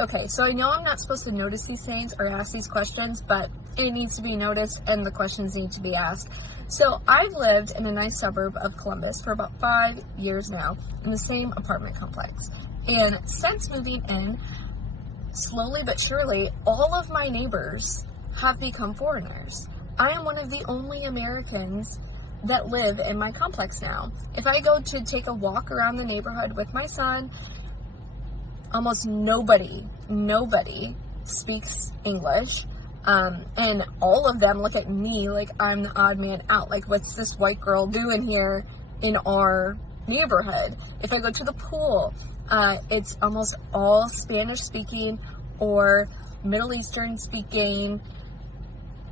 Okay, so I know I'm not supposed to notice these things or ask these questions, but it needs to be noticed and the questions need to be asked. So I've lived in a nice suburb of Columbus for about 5 years now in the same apartment complex. And since moving in, slowly but surely, all of my neighbors have become foreigners. I am one of the only Americans that live in my complex now. If I go to take a walk around the neighborhood with my son, almost nobody speaks English. And all of them look at me like I'm the odd man out. Like, what's this white girl doing here in our neighborhood? If I go to the pool, it's almost all Spanish speaking or Middle Eastern speaking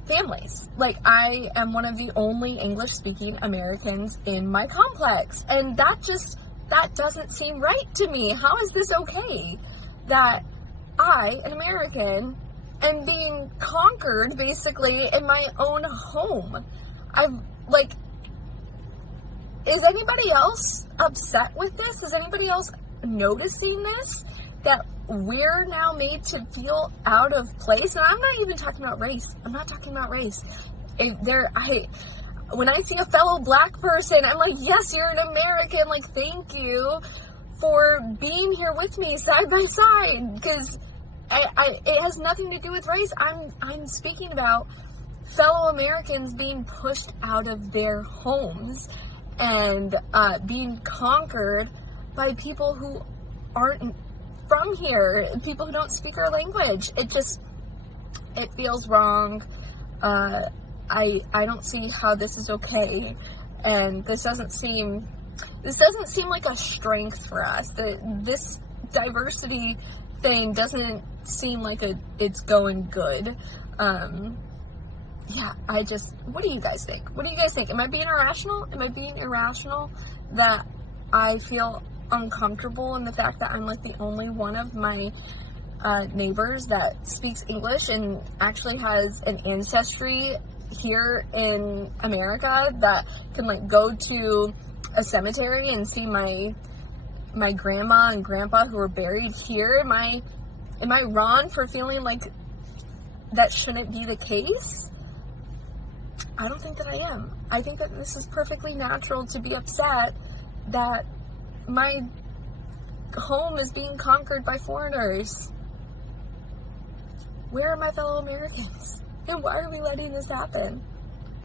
families. Like, I am one of the only English speaking Americans in my complex. And that doesn't seem right to me. How is this okay that I, an American, am being conquered basically in my own home? Is anybody else upset with this? Is anybody else noticing this? That we're now made to feel out of place? And I'm not even talking about race. I'm not talking about race. When I see a fellow black person, I'm like, yes, you're an American. Like, thank you for being here with me side by side. Because it has nothing to do with race. I'm speaking about fellow Americans being pushed out of their homes and being conquered by people who aren't from here, people who don't speak our language. It feels wrong. I don't see how this is okay, and this doesn't seem like a strength for us. This diversity thing doesn't seem like it's going good. What do you guys think? What do you guys think? Am I being irrational? Am I being irrational that I feel uncomfortable in the fact that I'm like the only one of my neighbors that speaks English and actually has an ancestry here in America, that can like go to a cemetery and see my grandma and grandpa who are buried here? Am I wrong for feeling like that shouldn't be the case? I don't think that I am. I think that this is perfectly natural to be upset that my home is being conquered by foreigners. Where are my fellow Americans? And why are we letting this happen?